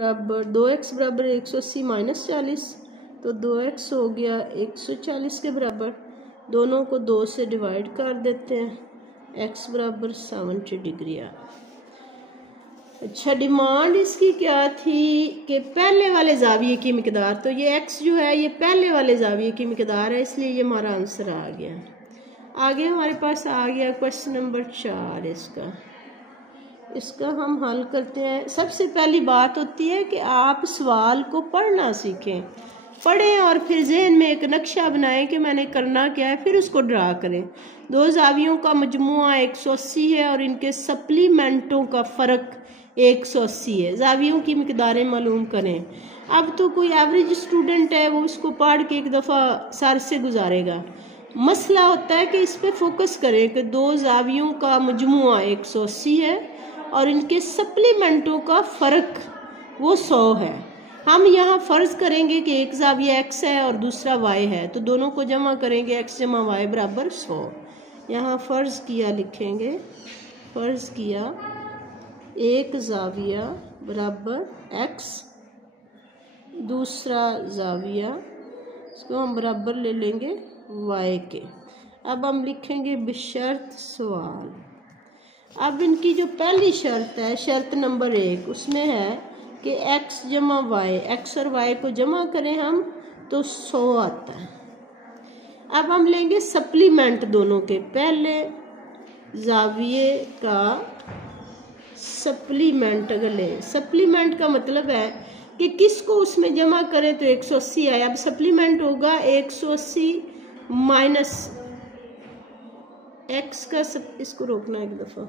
बराबर 2x बराबर 180 minus 40, तो 2x हो गया 140 के बराबर। दोनों को 2 से डिवाइड कर देते हैं, x बराबर 70 डिग्री आ। अच्छा, डिमांड इसकी क्या थी कि पहले वाले जाविये की मिकदार, तो ये x जो है ये पहले वाले जाविये की मिकदार है, इसलिए ये हमारा आंसर आ गया। आगे हमारे पास आ गया क्वेश्चन नंबर 4। इसका हम हल करते हैं। सबसे पहली बात होती है कि आप सवाल को पढ़ना सीखें, पढ़ें और फिर जहन में एक नक्शा बनाएं कि मैंने करना क्या है, फिर उसको ड्रा करें। दो जावियों का मजमुआ 180 है और इनके सप्लीमेंटों का फ़र्क 180 है। जावियों की मिकदारें मालूम करें। अब तो कोई एवरेज स्टूडेंट है वो उसको पढ़ के एक दफ़ा सर से गुजारेगा। मसला होता है कि इस पे फोकस करें कि दो जावियों का मजमुआ 180 है और इनके सप्लीमेंटों का फ़र्क वो 100 है। हम यहाँ फ़र्ज़ करेंगे कि एक जाविया x है और दूसरा y है, तो दोनों को जमा करेंगे, x जमा y बराबर 100। यहाँ फ़र्ज़ किया लिखेंगे, फ़र्ज़ किया एक जाविया बराबर x, दूसरा जाविया इसको हम बराबर ले लेंगे y के। अब हम लिखेंगे बशर्त सवाल। अब इनकी जो पहली शर्त है, शर्त नंबर 1, उसमें है कि x जमा y, x और y को जमा करें हम तो 100 आता है। अब हम लेंगे सप्लीमेंट दोनों के। पहले जाविये का सप्लीमेंट अगर लें, सप्लीमेंट का मतलब है कि किसको उसमें जमा करें तो 180 आए। अब सप्लीमेंट होगा 180 माइनस x का, इसको रोकना एक दफ़ा।